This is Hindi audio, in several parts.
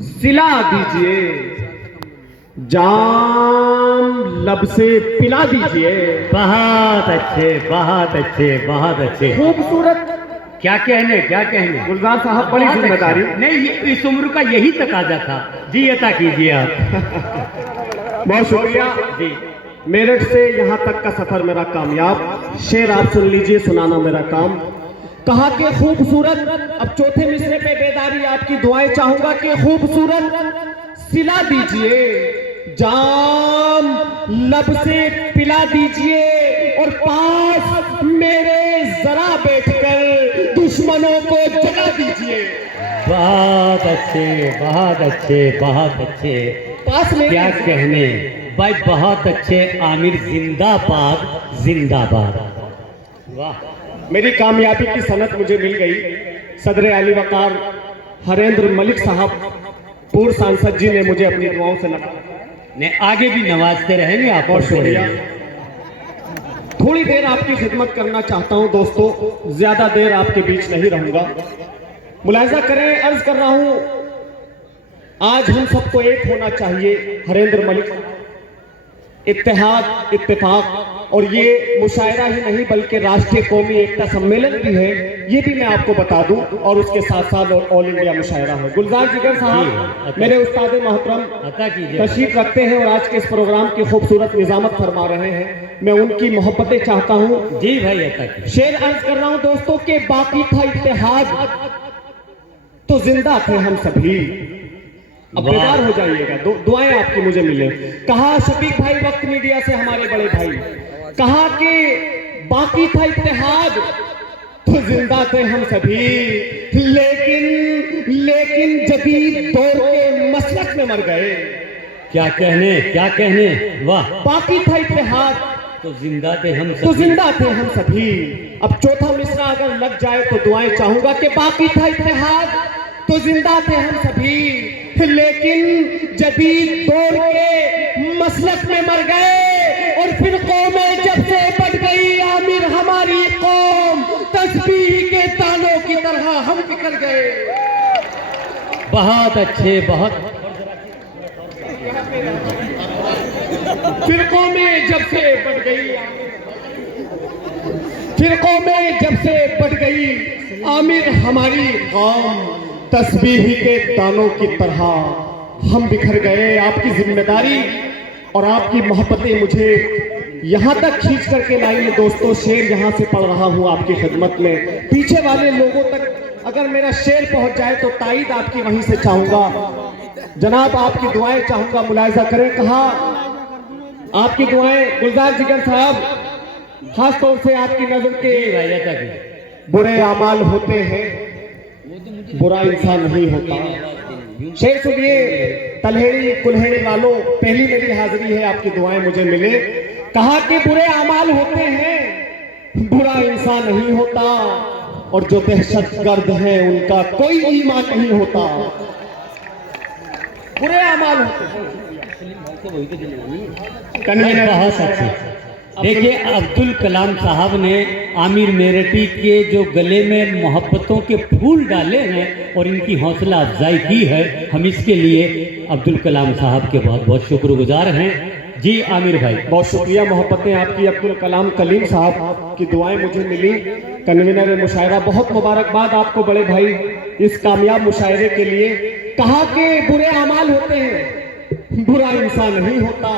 सिला दीजिए, जाम लब से पिला दीजिए। बहुत अच्छे, बहुत अच्छे, बहुत अच्छे। खूबसूरत। क्या कहने, क्या कहने गुलजार साहब, बड़ी बहुत जिम्मेदारी। अच्छा। नहीं, इस उम्र का यही तकाजा था जी। अता कीजिए आप। बहुत शुक्रिया जी। मेरठ से यहाँ तक का सफर मेरा कामयाब। शेर आप सुन लीजिए, सुनाना मेरा काम। कहा कि खूबसूरत, अब चौथे मिसरे पे बेदारी आपकी दुआएं चाहूंगा कि खूबसूरत सिला दीजिए, जाम लब से पिला दीजिए, और पास मेरे जरा बैठकर दुश्मनों को जगा दीजिए। बहुत अच्छे, बहुत अच्छे, बहुत अच्छे। पास मेरे क्या कहने भाई, बहुत अच्छे। आमिर जिंदाबाद, जिंदाबाद। वाह। मेरी कामयाबी की सनत मुझे मिल गई। सदर आली वकार हरेंद्र मलिक साहब, पूर्व सांसद जी ने मुझे अपनी दुआओं से नवाजा। ने आगे भी नवाजते रहेंगे आप। बहुत शुक्रिया। थोड़ी देर आपकी खिदमत करना चाहता हूं दोस्तों, ज्यादा देर आपके बीच नहीं रहूंगा। मुलाहिजा करें, अर्ज कर रहा हूं, आज हम सबको एक होना चाहिए। हरेंद्र मलिक, इत्तेहाद, इत्तेफाक, और ये मुशायरा ही नहीं बल्कि राष्ट्रीय कौमी एकता सम्मेलन भी है, ये भी मैं आपको बता दूं, और उसके साथ साथ ऑल इंडिया मुशायरा है। गुलजार जिगर साहब मेरे उस्ताद मोहतरम अता कीजिए। तशरीफ रखते हैं और आज के इस प्रोग्राम की खूबसूरत निजामत फरमा रहे हैं। मैं उनकी मोहब्बतें चाहता हूं। जी भाई, अता कीजिए। शेर अर्ज कर रहा हूं दोस्तों के, बाकी था इत्तेहाद तो जिंदा थे हम सभी। अब बेदार हो जाइएगा, दुआएं आपकी मुझे मिले। कहा शफीक भाई वक्त मीडिया से, हमारे बड़े भाई, कहा कि बाकी था इत्तेहाद तो जिंदा थे हम सभी, लेकिन जदीद दौर के मसलक में मर गए। क्या कहने, क्या कहने। वाह। बाकी था इत्तेहाद तो जिंदा थे हम तो सभी। जिंदा थे हम सभी। अब चौथा मिसरा अगर लग जाए तो दुआएं चाहूंगा कि बाकी था इत्तेहाद तो जिंदा थे हम सभी, लेकिन जदीद दौर के मसलक में मर गए। और फिर कौमें जब से बढ़ गई, आमिर हमारी कौम तस्बीह के तानों की तरह हम बिखर गए। बहुत अच्छे, बहुत। फिरकों में जब से बढ़ गई, फिरकों में जब से बढ़ गई आमिर हमारी कौम तस्बीह के दानों की तरह हम बिखर गए। आपकी जिम्मेदारी और आपकी मोहब्बतें मुझे यहाँ तक खींच करके लाई। दोस्तों, शेर यहाँ से पढ़ रहा हूँ आपकी खिदमत में। पीछे वाले लोगों तक अगर मेरा शेर पहुँच जाए तो ताईद आपकी वहीं से चाहूँगा। जनाब, आपकी दुआएं चाहूँगा, मुलाहिजा करें। कहा आपकी दुआएं गुलजार जिगर साहब, खास तौर से आपकी नजर के बुरे अमाल होते हैं, बुरा इंसान नहीं होता। शेर सुनिए, तलहेड़ी कुल्हेड़ी वालों, पहली मेरी हाजिरी है, आपकी दुआएं मुझे मिले। कहा कि बुरे अमाल होते हैं, बुरा इंसान नहीं होता, और जो दहशतगर्द हैं उनका कोई ईमान नहीं होता। बुरे अमाल होते हैं। बहुत अच्छे। देखिए, अब्दुल कलाम साहब ने आमिर मेरठी के जो गले में मोहब्बतों के फूल डाले हैं और इनकी हौसला अफजाई की है, हम इसके लिए अब्दुल कलाम साहब के बहुत बहुत शुक्रगुजार हैं। जी आमिर भाई, बहुत शुक्रिया। मोहब्बतें आपकी। अब्दुल कलाम कलीम साहब की दुआएं मुझे मिली। कन्वीनर मुशायरा, बहुत मुबारकबाद आपको बड़े भाई इस कामयाब मुशायरे के लिए। कहा कि बुरे अमाल होते हैं, बुरा इंसान नहीं होता,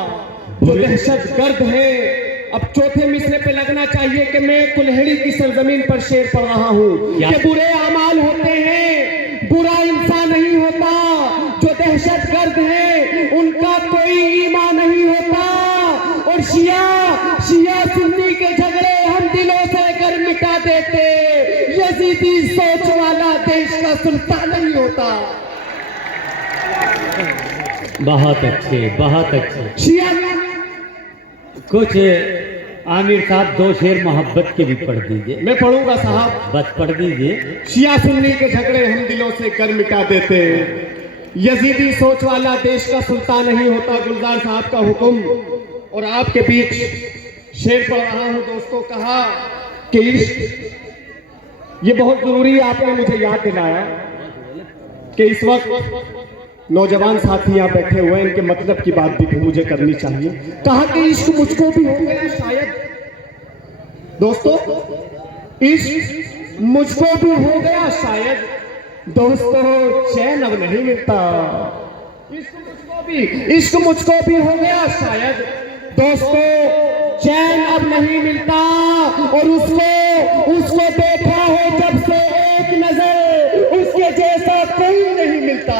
जो दहशतगर्द है। अब चौथे मिसरे पे लगना चाहिए कि मैं कुल्हेड़ी की सरजमीन पर शेर पढ़ रहा हूँ कि बुरे अमाल होते हैं, बुरा इंसान नहीं होता, जो दहशतगर्द है उनका कोई ईमान नहीं होता। और शिया सुन्नी के झगड़े हम दिलों से अगर मिटा देते, यजीदी सोच वाला देश का सुल्तान नहीं होता। बहुत अच्छे, बहुत अच्छे। शिया कुछ आमिर साहब दो शेर मोहब्बत के भी पढ़ दीजिए। मैं पढ़ूंगा साहब, बस पढ़ दीजिए। शिया सुन्नी के झगड़े हम दिलों से कर मिटा देते, यजीदी सोच वाला देश का सुल्तान नहीं होता। गुलजार साहब का हुक्म और आपके बीच शेर पढ़ रहा हूं दोस्तों। कहा कि इश्क ये बहुत जरूरी है, आपने मुझे याद दिलाया कि इस वक्त नौजवान साथी यहाँ बैठे हुए हैं, इनके मतलब की बात भी मुझे करनी चाहिए। कहा कि इश्क मुझको भी हो गया शायद, दोस्तों इश्क मुझको भी हो गया शायद, दोस्तों चैन अब नहीं मिलता। इश्क मुझको भी हो गया शायद, दोस्तों चैन अब नहीं मिलता। और उसको देखा है जब से एक नजर, उसके जैसा कोई नहीं मिलता।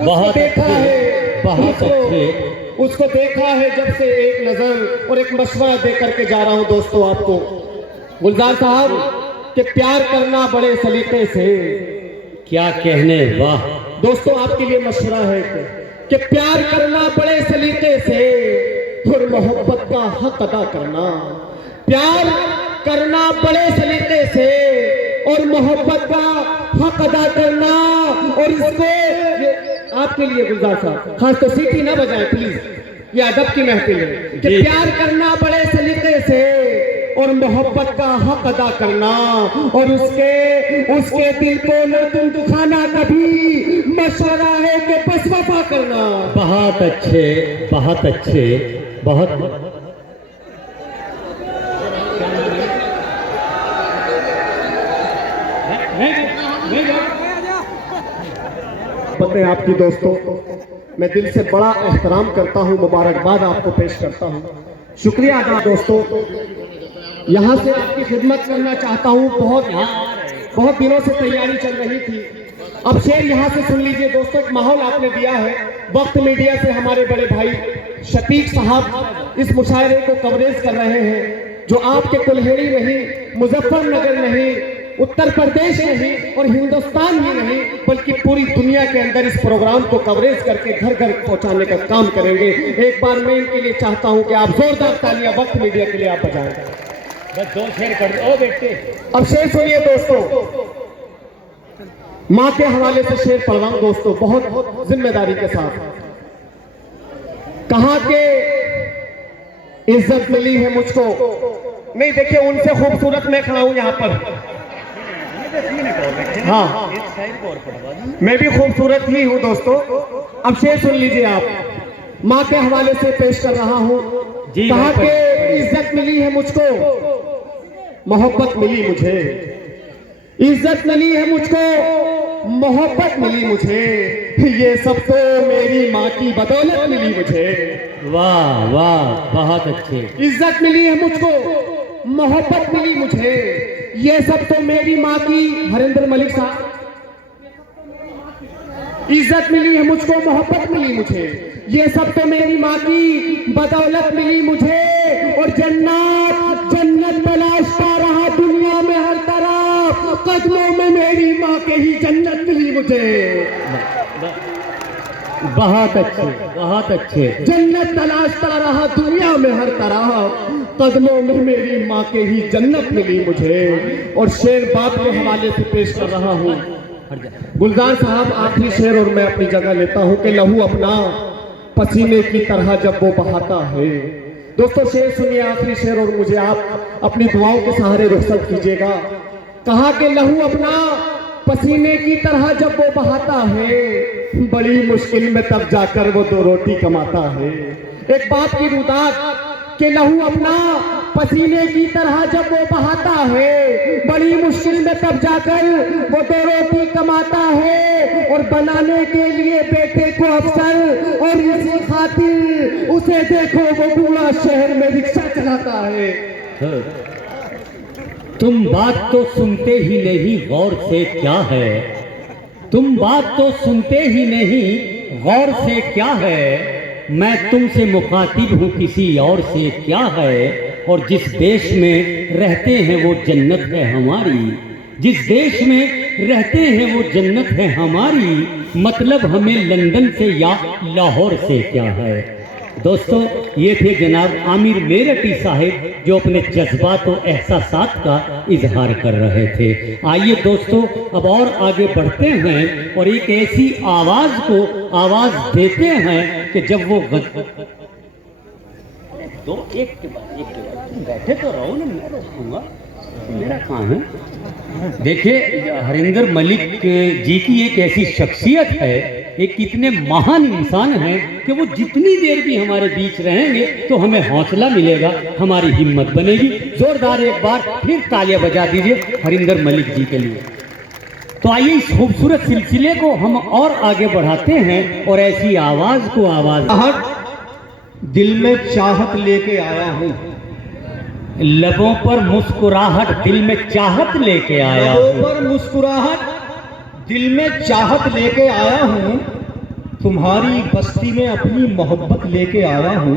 बहुत देखा अच्छे, है, बहुत अच्छे। उसको देखा है जब से एक नजर। और एक मशवरा दे करके जा रहा हूं दोस्तों आपको, गुलजार साहब, कि प्यार करना बड़े सलीके से। क्या कहने, वाह। दोस्तों आपके लिए मशवरा है कि प्यार करना बड़े सलीके से और मोहब्बत का हक अदा करना। प्यार करना बड़े सलीके से और मोहब्बत का हक अदा करना। और इसको आपके लिए गुलजार साहब, खास तो सीटी ना बजाएं प्लीज, ये अदब की महफिल है। कि प्यार करना बड़े सलीके से और मोहब्बत का हक अदा करना। और उसके दिल को न तुम दुखाना कभी, मशवरा है कि बस वफा करना। बहुत अच्छे, बहुत अच्छे, बहुत। पते आपकी दोस्तों, मैं दिल से बड़ा एहतराम करता हूं, मुबारकबाद आपको पेश करता हूं, शुक्रिया अदा दोस्तों। यहाँ से आपकी खिदमत करना चाहता हूँ। बहुत दिनों से तैयारी चल रही थी। अब शेर यहाँ से सुन लीजिए दोस्तों। एक माहौल आपने दिया है, वक्त मीडिया से हमारे बड़े भाई शतीक साहब इस मुशायरे को कवरेज कर रहे हैं, जो आपके कुल्हेड़ी नहीं, मुजफ्फरनगर नहीं, उत्तर प्रदेश नहीं और हिंदुस्तान ही नहीं, बल्कि पूरी दुनिया के अंदर इस प्रोग्राम को कवरेज करके घर घर पहुंचाने का काम करेंगे। एक बार मैं इनके लिए चाहता हूं कि आप जोरदार तालियां वक्त मीडिया के लिए आप बजाएं। बस 2 शेर कर दो बेटे। अब शेर सुनिए दोस्तों, माँ के हवाले से शेर पढ़ रहा हूं दोस्तों, बहुत जिम्मेदारी के साथ। कहा के इज्जत मिली है मुझको, नहीं देखिए उनसे खूबसूरत मैं खड़ा हूं यहाँ पर। हाँ, मैं भी खूबसूरत ही हूँ दोस्तों। अब शेर सुन लीजिए आप, माँ के हवाले से पेश कर रहा हूँ। कहा के इज्जत मिली है मुझको, मोहब्बत मिली मुझे। इज्जत मिली है मुझको, मोहब्बत मिली मुझे, ये सब तो मेरी माँ की बदौलत मिली मुझे। वाह वाह, बहुत अच्छे। इज्जत मिली है मुझको, मोहब्बत मिली मुझे, ये सब तो मेरी माँ की। हरिंदर मलिक साहब, इज्जत मिली है मुझको, मोहब्बत मिली मुझे, ये सब तो मेरी माँ की बदौलत मिली मुझे। और जन्नत तलाशता रहा दुनिया में हर तरफ, कदमों में मेरी माँ के ही जन्नत मिली मुझे। बहुत अच्छे, बहुत अच्छे। जन्नत तलाशता रहा दुनिया में हर तरफ, कदमों में मेरी माँ के ही जन्नत मिली मुझे। और शेर बाप के हवाले से पेश कर रहा हूँ। गुलजार साहब, आखिरी शेर और मैं अपनी जगह लेता हूँ कि लहू अपना पसीने की तरह जब वो बहाता है। दोस्तों शेर सुनिए, आखिरी शेर, और मुझे आप अपनी दुआओं के सहारे रुखसत कीजिएगा। कहा कि लहू अपना पसीने की तरह जब वो बहाता है, बड़ी मुश्किल में तब जाकर वो 2 रोटी कमाता है। एक बाप की रुदात कि लहू अपना पसीने की तरह जब वो बहाता है, बड़ी मुश्किल में तब जाकर वो 2 रोटी कमाता है। और बनाने के लिए बेटे को अफसर, और इसी खातिर उसे देखो वो बूढ़ा शहर में रिक्शा चलाता है। तुम बात तो सुनते ही नहीं, गौर से क्या है। तुम बात तो सुनते ही नहीं, गौर से क्या है। मैं तुमसे मुखातिब हूँ, किसी और से क्या है। और जिस देश में रहते हैं वो जन्नत है हमारी, जिस देश में रहते हैं वो जन्नत है हमारी, मतलब हमें लंदन से या लाहौर से क्या है। दोस्तों ये थे जनाब आमिर मेरठी साहिब, जो अपने जज्बात और एहसासात का इजहार कर रहे थे। आइए दोस्तों अब और आगे बढ़ते हैं और एक ऐसी आवाज को आवाज देते हैं कि जब वो एक के बाद तुम बैठे तो रहो ना, मैं रोकूंगा। मेरा कहाँ है? देखिए, हरिंदर मलिक जी की एक ऐसी शख्सियत है, एक कितने महान इंसान हैं कि वो जितनी देर भी हमारे बीच रहेंगे तो हमें हौसला मिलेगा, हमारी हिम्मत बनेगी। जोरदार एक बार फिर तालियां बजा दीजिए हरिंदर मलिक जी के लिए। तो आइए इस खूबसूरत सिलसिले को हम और आगे बढ़ाते हैं और ऐसी आवाज को आवाज। दिल में चाहत लेके आया हूँ, लबों पर मुस्कुराहट दिल में चाहत लेके आया हूँ। लबों पर मुस्कुराहट दिल में चाहत लेके आया हूँ, तुम्हारी बस्ती में अपनी मोहब्बत लेके आया हूँ।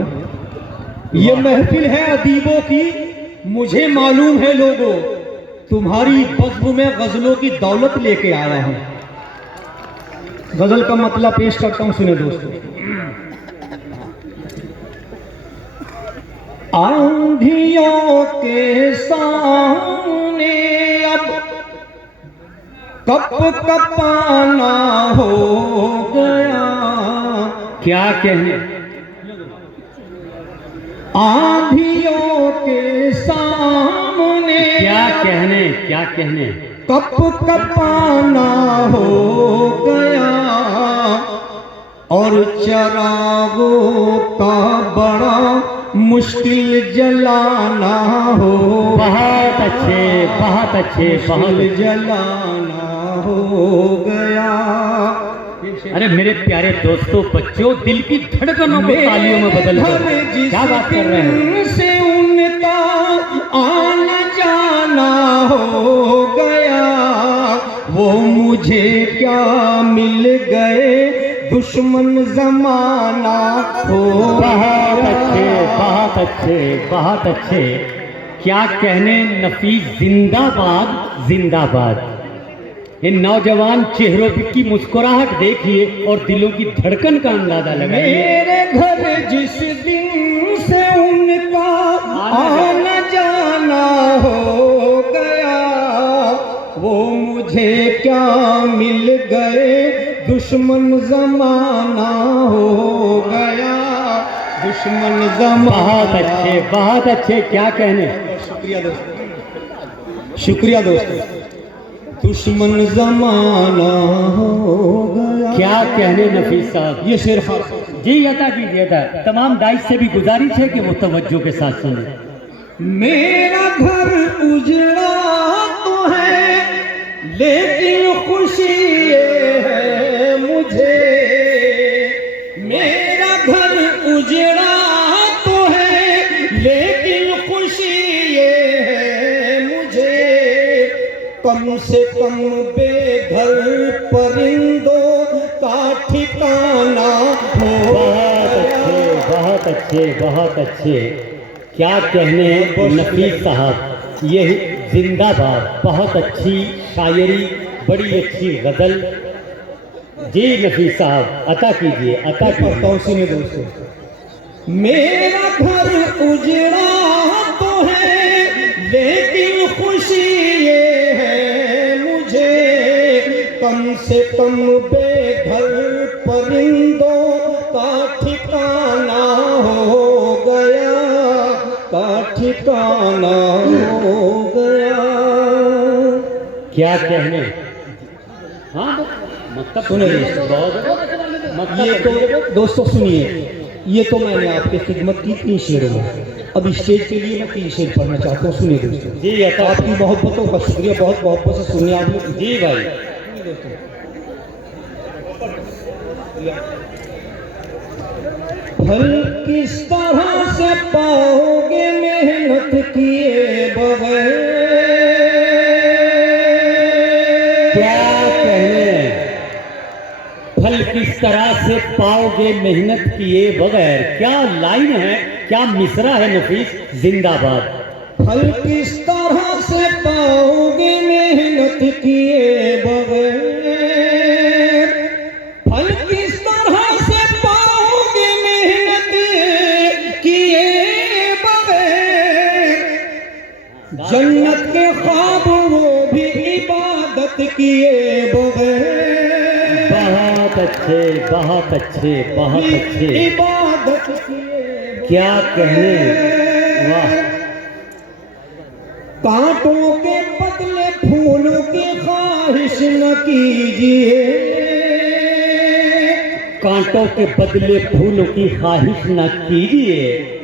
ये महफिल है अदीबों की, मुझे मालूम है लोगों, तुम्हारी बज़्म में गजलों की दौलत लेके आया हूँ। गजल का मतलब पेश करता हूँ, सुने दोस्तों। आंधियों के सामने अब कप कपाना हो गया। क्या कहने? आंधियों के सामने क्या कहने? क्या कहने? कप कपाना हो गया और चरागों का बड़ा मुश्किल जलाना हो। बहुत अच्छे, बहुत अच्छे, बहुत जलाना हो गया। अरे मेरे प्यारे दोस्तों, बच्चों, दिल की धड़कनों को तालियों में बदल कर क्या बात कर रहे हैं? से उनका आना जाना हो गया, वो मुझे क्या मिल गए, दुश्मन जमाना हो। बहुत अच्छे, बहुत अच्छे, बहुत अच्छे। क्या कहने नफीस, जिंदाबाद जिंदाबाद। इन नौजवान चेहरों की मुस्कुराहट देखिए और दिलों की धड़कन का अंदाजा लगाइए। मेरे घर जिस दिन से उनका आना जाना हो गया, वो मुझे क्या मिल गए, दुश्मन जमाना हो गया, दुश्मन जमाना। बहुत अच्छे, बहुत अच्छे। क्या कहने? शुक्रिया दोस्तों, शुक्रिया दोस्तों। दुश्मन जमाना हो गया। क्या कहने नफीस साहब? ये शेर जी अता कीजिए था। तमाम दाइश से भी गुजारिश है कि वो तवज्जो के साथ सुने। मेरा घर उजड़ा तो है लेकिन खुशी ये है मुझे, मेरा घर उजड़ा तो है लेकिन खुशी ये है मुझे, कम से कम बेघर परिंदों का ठिकाना हो। बहुत अच्छे, बहुत अच्छे, बहुत अच्छे। क्या कहने नफीस साहब, ये जिंदाबाद। बहुत अच्छी शायरी, बड़ी अच्छी गजल। जी नफीस साहब अता कीजिए, अता पढ़ता में दोस्तों। मेरा घर उजड़ा तो है लेकिन खुशी ये है मुझे, कम से कम बेघर परिंदों का ठिकाना हो गया, का ठिकाना हो गया। क्या कहने? हाँ मतलब सुने ये तो दोस्तों सुनिए, ये तो मैंने आपके खिदमत की 3 शेरों में। अब स्टेज के लिए मैं 3 शेर पढ़ना चाहता हूँ, सुनिए दोस्तों। जी आपकी मोहब्बतों का शुक्रिया, बहुत मोहब्बत से सुनिए आप लोग। जी भाई। फल किस तरह से पाओगे मेहनत किए बगैर। क्या कहने? फल किस तरह से पाओगे मेहनत किए बगैर। क्या लाइन है, क्या मिसरा है नफीस, जिंदाबाद। फल किस तरह से पाओगे मेहनत किए बगैर, फल किस तरह से पाओगे मेहनत किए बगैर, जन्नत के ख्वाब वो भी इबादत किए बगैर। बहुत अच्छे, बहुत अच्छे, बहुत अच्छे। इबादत किए क्या कहने? वाह। कांटों के बदले फूलों की ख्वाहिश न कीजिए, कांटों के बदले फूलों की ख्वाहिश न कीजिए,